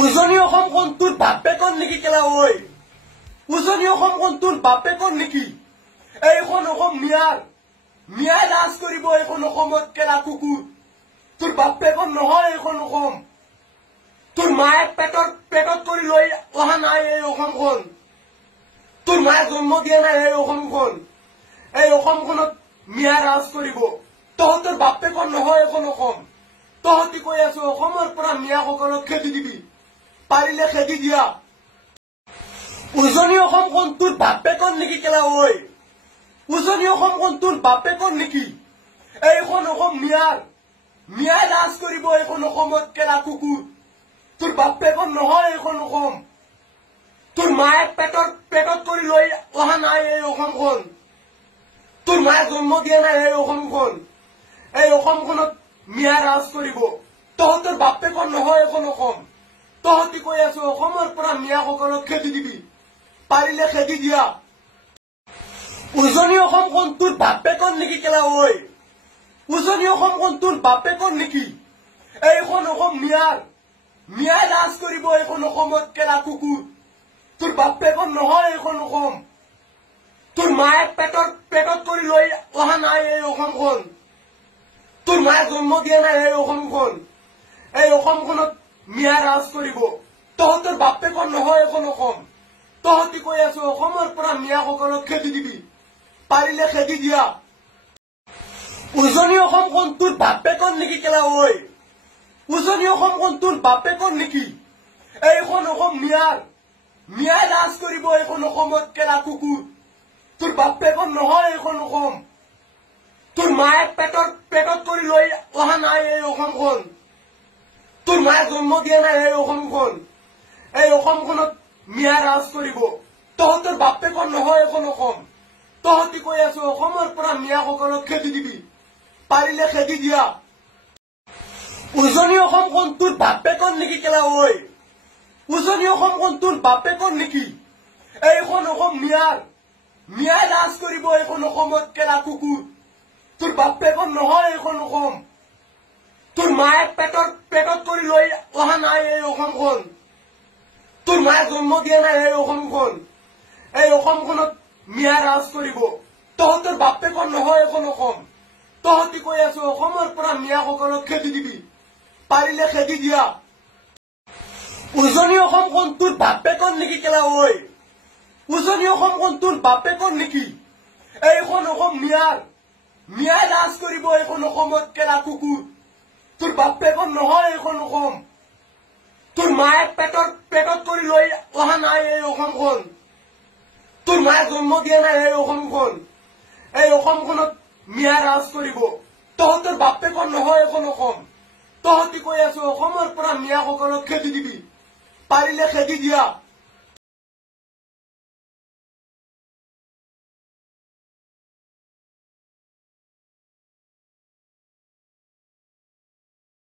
উজনি অসমখন তোৰ বাপেকৰ নেকি কেলা ঐ? উজনি অসমখন তোৰ বাপেকৰ নেকি? এইখন অসম মিয়াই ৰাজ কৰিব এইখন অসমত কেলা কুকুৰ। তোৰ বাপেকৰ নহয় এইখন অসম। তোৰ মায়ে পেটত কৰি লৈ অহা নাই এই অসমখন। তোৰ মায়ে জন্ম দিয়া নাই এই অসমখন। এই অসমখনত মিয়াই ৰাজ কৰিব। তহঁতৰ বাপেকৰ নহয় এইখন অসম। তহঁতি কৈ আছো অসমৰ পৰা মিয়াসকলক খেদি দিবি। পাৰিলে খেদি দিয়া। উজনি অসমখন তোৰ বাপেকৰ নেকি কেলা ঐ? উজনি অসমখন তোৰ বাপেকৰ নেকি? এইখন অসম মিয়াই ৰাজ কৰিব এইখন অসমত কেলা কুকুৰ। তোৰ বাপেকৰ নহয় এইখন অসম। তোৰ মায়ে পেটত কৰি লৈ অহা নাই এই অসমখন। তোৰ মায়ে জন্ম দিয়া নাই এই অসমখন। এই অসমখনত মিয়াই ৰাজ কৰিব। তহঁতৰ বাপেকৰ নহয় এইখন অসম। তহঁতি কৈ আছো অসমৰ পৰা মিয়াসকলক খেদি দিবি। পাৰিলে খেদি দিয়া। উজনি অসমখন তোৰ বাপেকৰ নেকি কেলা ঐ? উজনি অসমখন তোৰ বাপেকৰ নেকি? এইখন অসম মিয়াই ৰাজ কৰিব এইখন অসমত কেলা কুকুৰ। তোৰ বাপেকৰ নহয় এইখন অসম। তোৰ মায়ে পেটত কৰি লৈ অহা নাই এই অসমখন। তোৰ মায়ে জন্ম দিয়া নাই এই অসমখন। এই অসমখনত মিয়াই ৰাজ কৰিব। তহঁতৰ বাপেকৰ নহয় এইখন অসম। তহঁতি কৈ আছো অসমৰ পৰা মিয়াসকলক খেদি দিবি। পাৰিলে খেদি দিয়া। উজনি অসমখন তোৰ বাপেকৰ নেকি কেলা ঐ? উজনি অসমখন তোৰ বাপেকৰ নেকি? এইখন অসম মিয়াই ৰাজ কৰিব এইখন অসমত কেলা কুকুৰ। তোৰ বাপেকৰ নহয় এইখন অসম। তোৰ মায়ে পেটত কৰি লৈ অহা নাই এই অসমখন। তোৰ মায়ে জন্ম দিয়া নাই এই অসমখন। এই অসমখনত মিয়াই ৰাজ কৰিব। তহঁতৰ বাপেকৰ নহয় এইখন অসম। তহঁতি কৈ আছো অসমৰ পৰা মিয়াসকলক খেদি দিবি। পাৰিলে খেদি দিয়া। উজনি অসমখন তোৰ বাপেকৰ নেকি কেলা ঐ? উজনি অসমখন তোৰ বাপেকৰ নেকি? এইখন অসম মিয়াই ৰাজ কৰিব এইখন অসমত কেলা কুকুৰ। তোৰ বাপেকৰ নহয় এইখন অসম। তোৰ মায়ে পেটত কৰি লৈ অহা নাই এই অসমখন। তোৰ মায়ে জন্ম দিয়া নাই এই অসমখন। এই অসমখনত মিয়াই ৰাজ কৰিব। তহঁতৰ বাপেকৰ নহয় এইখন অসম। তহঁতি কৈ আছো অসমৰ পৰা মিয়াসকলক খেদি দিবি। পাৰিলে খেদি দিয়া। উজনি অসমখন তোৰ বাপেকৰ নেকি কেলা ঐ? উজনি অসমখন তোৰ বাপেকৰ নেকি? এইখন অসম মিয়াই ৰাজ কৰিব এইখন অসমত কেলা কুকুৰ। তোৰ বাপেকৰ নহয় এইখন অসম। তোৰ মায়ে পেটত কৰি লৈ অহা নাই এই অসমখন। তোৰ মায়ে জন্ম দিয়া নাই এই অসমখন। এই অসমখনত মিয়াই ৰাজ কৰিব। তহঁতৰ বাপেকৰ নহয় এইখন অসম। তহঁতি কৈ আছো অসমৰ পৰা মিয়াসকলক খেদি দিবি। পাৰিলে খেদি দিয়া।